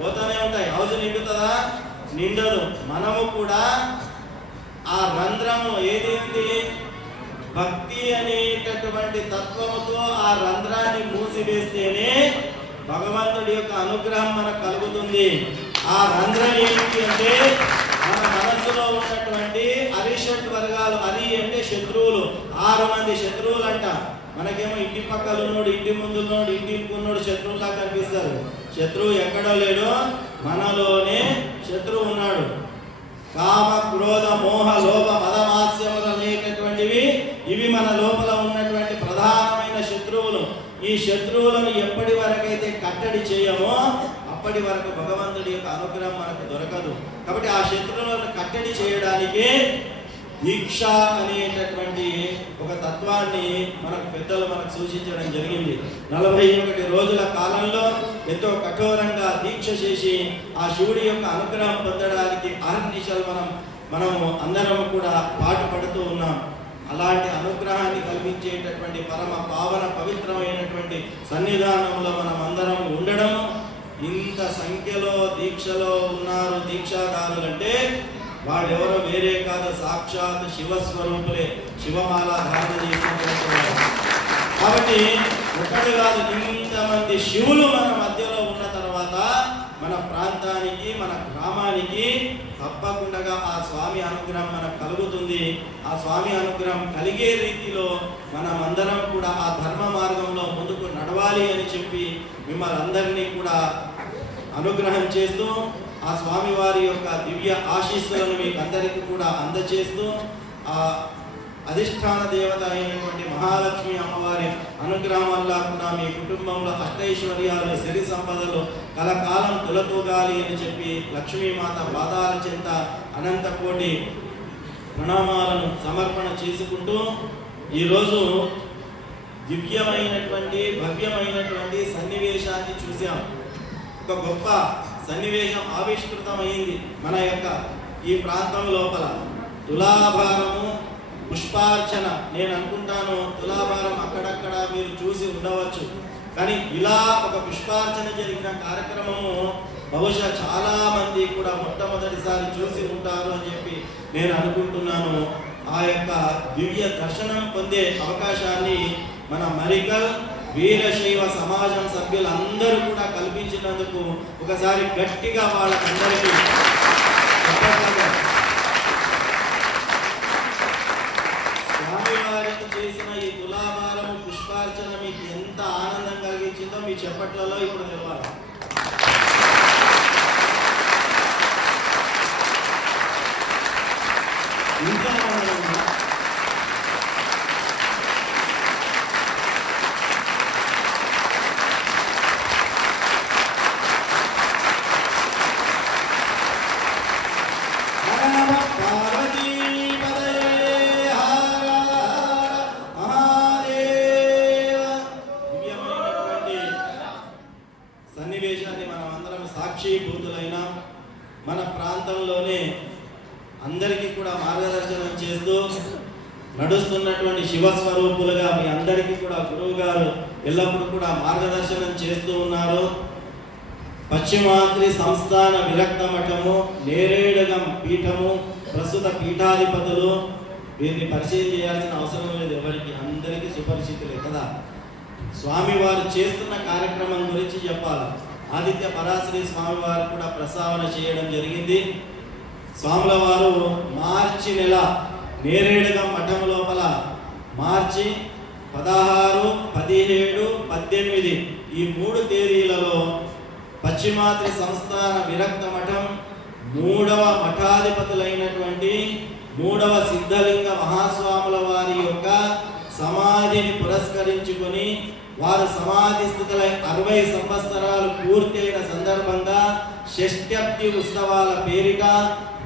పోతానే ఉంటాయి. హౌస్ నిండుతుందా? నిండదు. మనము కూడా ఆ రంధ్రము ఏదేంటి, భక్తి అనేటటువంటి తత్వముతో ఆ రంధ్రాన్ని మూసివేస్తేనే భగవంతుడి యొక్క అనుగ్రహం మనకు కలుగుతుంది. ఆ రంధ్రం ఏంటి అంటే మన మనస్సులో ఉన్నటువంటి అరిషడ్ వర్గాలు. అరి అంటే శత్రువులు, 6 మంది శత్రువులు అంట. మనకేమో ఇంటి పక్కన ఉన్నోడు, ఇంటి ముందు ఉన్నోడు, ఇంటి ఉన్నోడు శత్రువులా కనిపిస్తారు. శత్రువు ఎక్కడో లేడు, మనలోనే శత్రువు ఉన్నాడు. కామ, క్రోధ, మోహ, లోభ, మదమాస్యములు అనేటటువంటివి ఇవి మన లోపల ఉన్నటువంటి ప్రధానమైన శత్రువులు. ఈ శత్రువులను ఎప్పటి వరకైతే కట్టడి చేయమో అప్పటి వరకు భగవంతుడి యొక్క అనుగ్రహం మనకు దొరకదు. కాబట్టి ఆ శత్రువులను కట్టడి చేయడానికి దీక్ష అనేటటువంటి ఒక తత్వాన్ని మనకు పెద్దలు మనకు సూచించడం జరిగింది. 41 రోజుల కాలంలో ఎంతో కఠోరంగా దీక్ష చేసి ఆ శివుడి యొక్క అనుగ్రహం పొందడానికి అహర్నిశలు మనము అందరం కూడా పాటుపడుతూ ఉన్నాం. అలాంటి అనుగ్రహాన్ని కల్పించేటటువంటి పరమ పావన పవిత్రమైనటువంటి సన్నిధానంలో మనం అందరం ఉండడం, ఇంత సంఖ్యలో దీక్షలో ఉన్నారు దీక్షాదారులంటే వాడెవరో వేరే కాదు, సాక్షాత్ శివస్వరూపులే, శివమాల ధారణ చేసినటువంటి. కాబట్టి ఒకటి కాదు, ఇంతమంది శివులు మన మధ్యలో ఉన్న తర్వాత మన ప్రాంతానికి, మన గ్రామానికి తప్పకుండా ఆ స్వామి అనుగ్రహం మనకు కలుగుతుంది. ఆ స్వామి అనుగ్రహం కలిగే రీతిలో మనమందరం కూడా ఆ ధర్మ మార్గంలో ముందుకు నడవాలి అని చెప్పి మిమ్మల్ని అందరినీ కూడా అనుగ్రహం చేస్తూ ఆ స్వామివారి యొక్క దివ్య ఆశీస్సులను మీకు అందరికీ కూడా అందచేస్తూ ఆ అధిష్టాన దేవత అయినటువంటి మహాలక్ష్మి అమ్మవారి అనుగ్రహం వల్ల కూడా మీ కుటుంబంలో అష్టైశ్వర్యాలు, సిరి సంపదలు కలకాలం తులతూగాలి అని చెప్పి లక్ష్మీమాత పాదాల చెంత అనంత కోటి ప్రణామాలను సమర్పణ చేసుకుంటూ ఈరోజు దివ్యమైనటువంటి భవ్యమైనటువంటి సన్నివేశాన్ని చూసాం. ఒక గొప్ప సన్నివేశం ఆవిష్కృతమైంది మన యొక్క ఈ ప్రాంతం లోపల. తులాభారము పుష్పార్చన. నేను అనుకుంటాను తులాభారం అక్కడక్కడ మీరు చూసి ఉండవచ్చు, కానీ ఇలా ఒక పుష్పార్చన జరిగిన కార్యక్రమము బహుశా చాలా మంది కూడా మొట్టమొదటిసారి చూసి ఉంటారు అని చెప్పి నేను అనుకుంటున్నాను. ఆ యొక్క దివ్య దర్శనం పొందే అవకాశాన్ని మన మరికల్ వీరశైవ సమాజం సభ్యులందరూ కూడా కల్పించినందుకు ఒకసారి గట్టిగా వాళ్ళకందరికీ స్వామివారికి చేసిన ఈ తులాభారం పుష్పార్చన మీకు ఎంత ఆనందం కలిగించిందో మీ చెప్పట్లలో ఇప్పుడు తెలవాలి. ఇంకా సన్నివేశాన్ని మనం అందరం సాక్షిభూతులైన మన ప్రాంతంలోనే అందరికీ కూడా మార్గదర్శనం చేస్తూ నడుస్తున్నటువంటి శివస్వరూపులుగా మీ అందరికీ కూడా గురువు గారు ఎల్లప్పుడూ కూడా మార్గదర్శనం చేస్తూ ఉన్నారు. పశ్చిమాద్రి సంస్థాన విరక్త మఠము, నేరేడుగం పీఠము, ప్రస్తుత పీఠాధిపతులు. వీరిని పరిచయం చేయాల్సిన అవసరం లేదు ఎవరికి, అందరికీ సుపరిచితులే కదా. స్వామివారు చేస్తున్న కార్యక్రమం గురించి చెప్పాలి. ఆదిత్య పరాశరి స్వామివారు కూడా ప్రస్తావన చేయడం జరిగింది. స్వాముల వారు మార్చి నెల నేరేడుగం మఠం లోపల మార్చి 16, 17, 18 ఈ 3 తేదీలలో పశ్చిమాద్రి సంస్థాన విరక్త మఠం 3వ మఠాధిపతులైనటువంటి 3వ సిద్ధలింగ మహాస్వాముల వారి యొక్క సమాధిని పురస్కరించుకొని వారు సమాధి స్థితులై 60 సంవత్సరాలు పూర్తయిన సందర్భంగా షష్ఠ్యబ్ది ఉత్సవాల పేరిట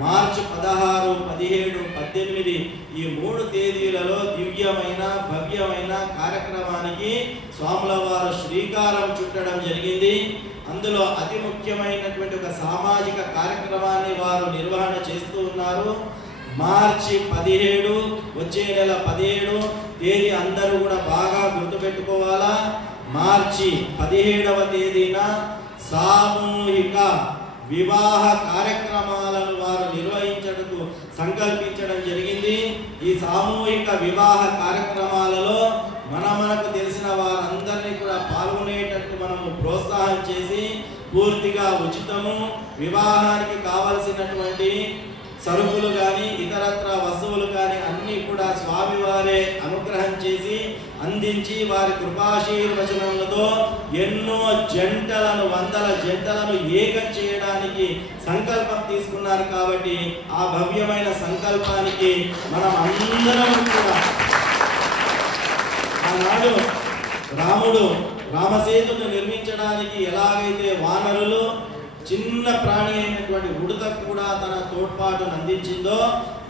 మార్చి 16, 17, 18 ఈ 3 తేదీలలో దివ్యమైన భవ్యమైన కార్యక్రమానికి స్వాముల వారు శ్రీకారం చుట్టడం జరిగింది. అందులో అతి ముఖ్యమైనటువంటి ఒక సామాజిక కార్యక్రమాన్ని వారు నిర్వహణ చేస్తూ ఉన్నారు. మార్చి 17 వచ్చే నెల 17 తేదీ అందరూ కూడా బాగా గుర్తుపెట్టుకోవాలా. మార్చి 17వ తేదీన సామూహిక వివాహ కార్యక్రమాలను వారు నిర్వహించడానికి సంకల్పించడం జరిగింది. ఈ సామూహిక వివాహ కార్యక్రమాలలో మనకు తెలిసిన వారందరినీ కూడా పాల్గొనేటట్టు మనము ప్రోత్సాహం చేసి పూర్తిగా ఉచితము, వివాహానికి కావలసినటువంటి సరుకులు కానీ ఇతరత్ర వస్తువులు కానీ అన్నీ కూడా స్వామివారే అనుగ్రహం చేసి అందించి వారి కృపాశీర్వచనములతో ఎన్నో జంటలను, 100 జంటలను ఏకం చేయడానికి సంకల్పం తీసుకున్నారు. కాబట్టి ఆ భవ్యమైన సంకల్పానికి మనం అందరం కూడా ఆనాడు రాముడు రామసేతును నిర్మించడానికి ఎలాగైతే వానరులు చిన్న ప్రాణి అయినటువంటి ఉడతకు కూడా తన తోడ్పాటును అందించిందో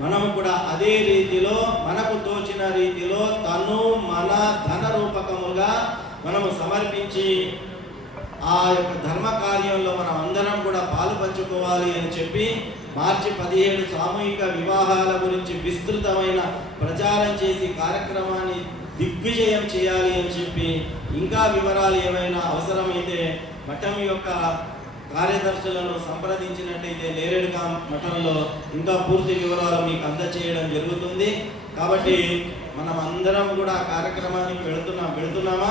మనము కూడా అదే రీతిలో మనకు తోచిన రీతిలో తను మన ధన రూపకముగా మనము సమర్పించి ఆ యొక్క ధర్మ కార్యంలో మనం అందరం కూడా పాలు పంచుకోవాలి అని చెప్పి మార్చి 17 సామూహిక వివాహాల గురించి విస్తృతమైన ప్రచారం చేసి కార్యక్రమాన్ని దిగ్విజయం చేయాలి అని చెప్పి ఇంకా వివరాలు ఏమైనా అవసరమైతే మఠం యొక్క కార్యదర్శులను సంప్రదించినట్టయితే నేరేడుగం మఠంలో ఇంకా పూర్తి వివరాలు మీకు అందజేయడం జరుగుతుంది. కాబట్టి మనం అందరం కూడా ఆ కార్యక్రమానికి వెళుతున్నామా?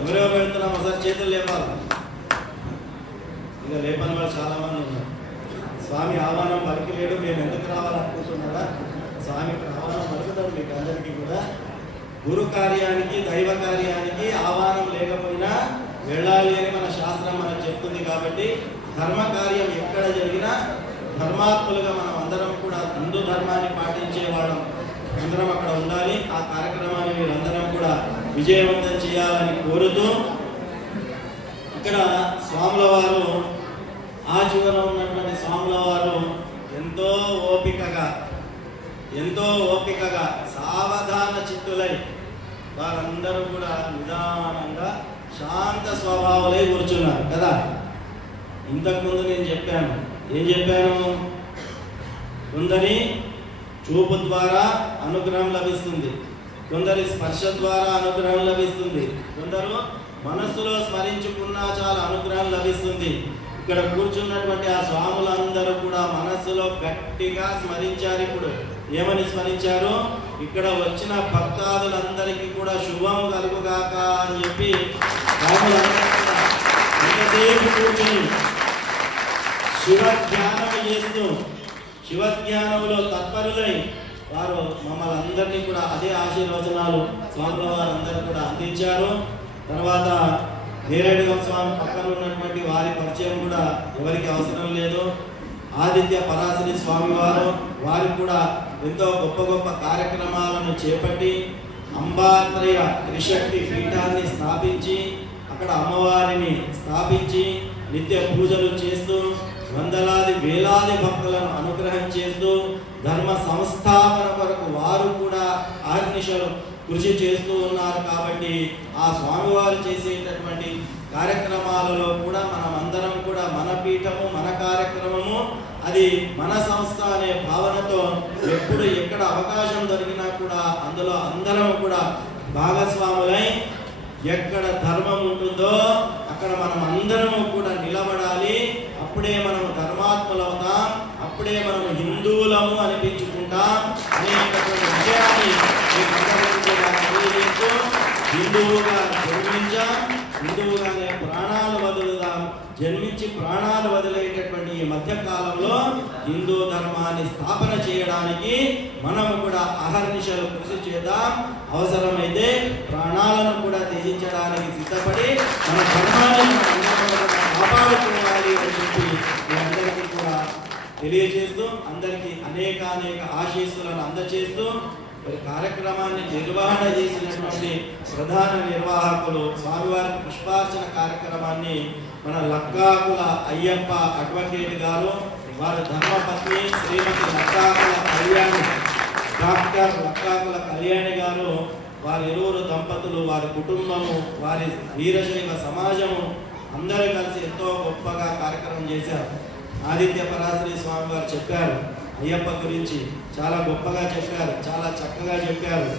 ఎవరెవరు వెళుతున్నామా? ఒకసారి చేతులు లేపాలి. ఇక లేపని వాళ్ళు చాలామంది ఉన్నారు. స్వామి ఆహ్వానం పలికిలేడు, మేము ఎందుకు రావాలనుకుంటున్నారా? స్వామి ఆహ్వానం పలుకుతాడు మీకు అందరికీ కూడా. గురు కార్యానికి, దైవ కార్యానికి ఆహ్వానం లేకపోయినా వెళ్ళాలి అని మన శాస్త్రం మనకు చెప్తుంది. కాబట్టి ధర్మ కార్యం ఎక్కడ జరిగినా ధర్మాత్ములుగా మనం అందరం కూడా హిందూ ధర్మాన్ని పాటించేవాళ్ళం అందరం అక్కడ ఉండాలి. ఆ కార్యక్రమాన్ని మీరందరం కూడా విజయవంతం చేయాలని కోరుతూ ఇక్కడ స్వాముల వారు ఆ చివర ఉన్నటువంటి స్వాముల వారు ఎంతో ఓపికగా సావధాన చిత్తులై వారందరూ కూడా నిదానంగా శాంత స్వభావాలై కూర్చున్నారు కదా. ఇంతకుముందు నేను చెప్పాను, ఏం చెప్పాను? కొందరి చూపు ద్వారా అనుగ్రహం లభిస్తుంది, కొందరి స్పర్శ ద్వారా అనుగ్రహం లభిస్తుంది, కొందరు మనస్సులో స్మరించుకున్నా చాలా అనుగ్రహం లభిస్తుంది. ఇక్కడ కూర్చున్నటువంటి ఆ స్వాములందరూ కూడా మనస్సులో గట్టిగా స్మరించారు. ఇప్పుడు ఏమని స్మరించారు? ఇక్కడ వచ్చిన భక్తాదులందరికీ కూడా శుభం కలుగుగాక అని చెప్పి ఎంతసేపు కూర్చుని శివధ్యానం చేస్తూ శివధ్యానంలో తత్పరులై వారు మమ్మల్ని అందరినీ కూడా అదే ఆశీర్వచనాలు స్వాముల వారు అందరూ కూడా అందించారు. తర్వాత నేరేడుగం స్వామి పక్కన ఉన్నటువంటి వారి పరిచయం కూడా ఎవరికి అవసరం లేదు. ఆదిత్య పరాశరి స్వామి వారు కూడా ఎంతో గొప్ప కార్యక్రమాలను చేపట్టి అంబాత్రయ త్రిశక్తి పీఠాన్ని స్థాపించి అక్కడ అమ్మవారిని స్థాపించి నిత్య పూజలు చేస్తూ వందలాది వేలాది భక్తులను అనుగ్రహం చేస్తూ ధర్మ సంస్థాపన కొరకు వారు కూడా ఆర్నిశలు కృషి చేస్తూ ఉన్నారు. కాబట్టి ఆ స్వామివారు చేసేటటువంటి కార్యక్రమాలలో కూడా మనం అందరం కూడా మన పీఠము, మన కార్యక్రమము, అది మన సంస్థ అనే భావనతో ఎప్పుడు ఎక్కడ అవకాశం దొరికినా కూడా అందులో అందరం కూడా భాగస్వాములై ఎక్కడ ధర్మం ఉంటుందో అక్కడ మనం అందరము కూడా నిలబడాలి. అప్పుడే మనం ధర్మాత్మలు అవుతాం, అప్పుడే మనం హిందువులము అనిపించుకుంటాం అనేటటువంటి విషయాన్ని హిందువుగా జన్మించాం, హిందువుగానే ప్రాణాలు వదులుదాం. జన్మించి ప్రాణాలు వదిలేటటువంటి ఈ మధ్యకాలంలో హిందూ ధర్మాన్ని స్థాపన చేయడానికి మనము కూడా అహర్నిశలు కృషి చేద్దాం. అవసరమైతే ప్రాణాలను కూడా త్యజించడానికి సిద్ధపడి మన ధర్మాన్ని కాపాడుకోవాలి అని చెప్పి మీ అందరికీ కూడా తెలియజేస్తూ, అందరికీ అనేక ఆశీస్సులను అందజేస్తూ కార్యక్రమాన్ని నిర్వహణ చేసినటువంటి ప్రధాన నిర్వాహకులు స్వామివారికి పుష్పార్చన కార్యక్రమాన్ని మన లక్కాకుల అయ్యప్ప అడ్వకేట్ గారు, వారి ధర్మపత్ని శ్రీమతి లక్కాకుల కళ్యాణి, డాక్టర్ లక్కాకుల కళ్యాణి గారు, వారి ఇరువురు దంపతులు, వారి కుటుంబము, వారి వీరశైవ సమాజము అందరూ కలిసి ఎంతో గొప్పగా కార్యక్రమం చేశారు. ఆదిత్య పరాశరి స్వామి వారు చెప్పారు అయ్యప్ప గురించి, చాలా గొప్పగా చెప్పారు, చాలా చక్కగా చెప్పారు.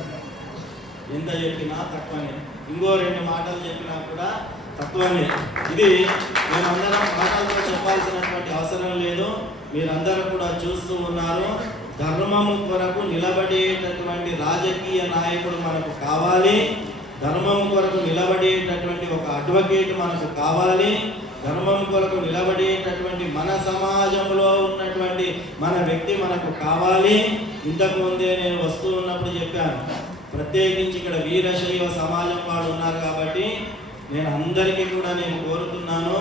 ఎంత చెప్పినా తక్కువనే, ఇంకో 2 మాటలు చెప్పినా కూడా తక్కువనే. ఇది మేమందరం మాటలతో చెప్పాల్సినటువంటి అవసరం లేదు. మీరందరూ కూడా చూస్తూ ఉన్నారు. ధర్మము కొరకు నిలబడేటటువంటి రాజకీయ నాయకుడు మనకు కావాలి. ధర్మం కొరకు నిలబడేటటువంటి ఒక అడ్వకేట్ మనకు కావాలి. ధర్మం కొరకు నిలబడేటటువంటి మన సమాజంలో ఉన్నటువంటి మన వ్యక్తి మనకు కావాలి. ఇంతకుముందే నేను వస్తూ ఉన్నప్పుడు చెప్పాను, ప్రత్యేకించి ఇక్కడ వీరశైవ సమాజం వాళ్ళు ఉన్నారు కాబట్టి నేను అందరికీ కూడా నేను కోరుతున్నాను,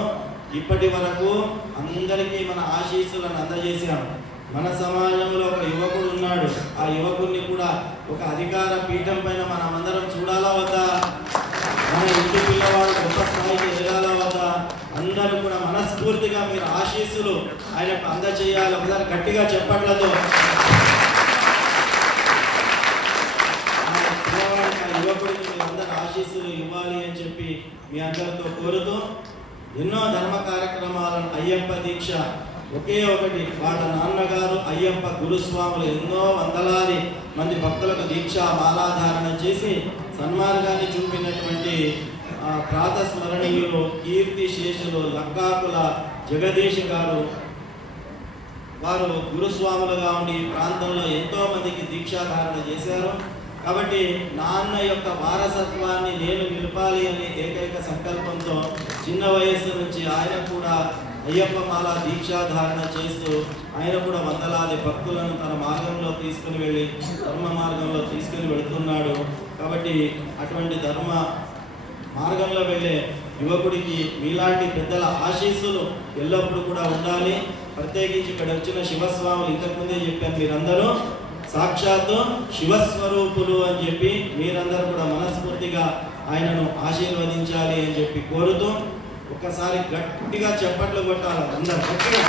ఇప్పటి వరకు అందరికీ మన ఆశీస్సులను అందజేశాను. మన సమాజంలో ఒక యువకుడు ఉన్నాడు, ఆ యువకుడిని కూడా ఒక అధికార పీఠం పైన మనం అందరం చూడాలా వద్దా? మన ఇంటి పిల్లవాడు గొప్ప స్థాయికి ఎదగాలా వద్దా? అందరూ కూడా మనస్ఫూర్తిగా మీరు ఆశీస్సులు ఆయనకు అందజేయాలి. ఒకసారి గట్టిగా చెప్పట్లతో పిల్లవాడికి, ఆ యువకుడికి మీరు అందరు ఆశీస్సులు ఇవ్వాలి అని చెప్పి మీ అందరితో కోరుతూ, ఎన్నో ధర్మ కార్యక్రమాలను అయ్యప్ప దీక్ష ఒకే ఒకటి, వాళ్ళ నాన్నగారు అయ్యప్ప గురుస్వాములు ఎన్నో వందలాది మంది భక్తులకు దీక్ష మాలాధారణ చేసి సన్మార్గాన్ని చూపినటువంటి ప్రాతస్మరణీయులు కీర్తి శేషులు లక్కాకుల జగదీష్ గారు, వారు గురుస్వాములుగా ఉండి ఈ ప్రాంతంలో ఎంతో మందికి దీక్షాధారణ చేశారు. కాబట్టి నాన్న యొక్క వారసత్వాన్ని నేను నిలపాలి అనే ఏకైక సంకల్పంతో చిన్న వయస్సు నుంచి ఆయన కూడా అయ్యప్ప మాల దీక్షాధారణ చేస్తూ ఆయన కూడా వందలాది భక్తులను తన మార్గంలో తీసుకుని వెళ్ళి ధర్మ మార్గంలో తీసుకుని వెళుతున్నాడు. కాబట్టి అటువంటి ధర్మ మార్గంలో వెళ్ళే యువకుడికి మీలాంటి పెద్దల ఆశీస్సులు ఎల్లప్పుడూ కూడా ఉండాలి. ప్రత్యేకించి ఇక్కడ వచ్చిన శివస్వాములు ఇంతకుముందే చెప్పాను, మీరందరూ సాక్షాత్తు శివస్వరూపులు అని చెప్పి మీరందరూ కూడా మనస్ఫూర్తిగా ఆయనను ఆశీర్వదించాలి అని చెప్పి కోరుతూ, ఒక్కసారి గట్టిగా చప్పట్లు కొట్టాలి అందరూ, గట్టిగా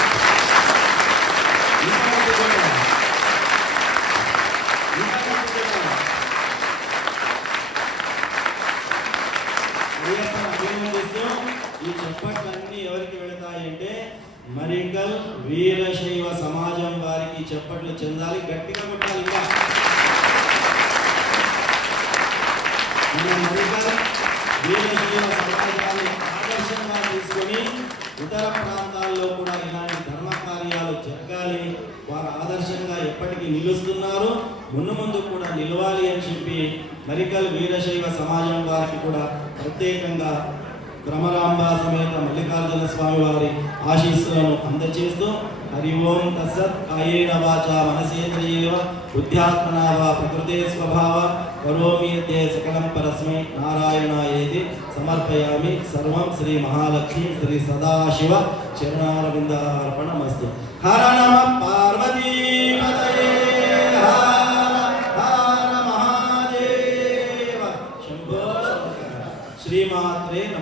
అభినందిస్తూ ఈ చప్పట్లన్నీ ఎవరికి వెళతాయి అంటే మరికల్ వీరశైవ సమాజం వారికి చప్పట్లు చెందాలి. గట్టిగా కొట్టాలి. ఇంకా మరికల్ వీరశైవ సమాజాన్ని ఆదర్శంగా తీసుకొని ఇతర ప్రాంతాల్లో కూడా ఇలాంటి ధర్మ కార్యాలు జరగాలి. వారు ఆదర్శంగా ఎప్పటికీ నిలుస్తున్నారు, ముందు కూడా నిలవాలి అని చెప్పి మరికల్ వీరశైవ సమాజం వారికి కూడా ప్రత్యేకంగా భ్రమరాంబ సమేత మల్లికార్జున స్వామి వారి ఆశీస్సులను అందజేస్తూ, హరి ఓం తత్సత్. కాయేన వాచా మనసేంద్రియేవ బుద్ధ్యాత్మనా వా ప్రకృతే స్వభావ కరోమి యతే సకలం పరస్మై నారాయణాయేతి సమర్పయామి. సర్వం శ్రీ మహాలక్ష్మి శ్రీ సదాశివ చరణారవిందార్పణమస్తు. హర నమః పార్వతీ పతయే.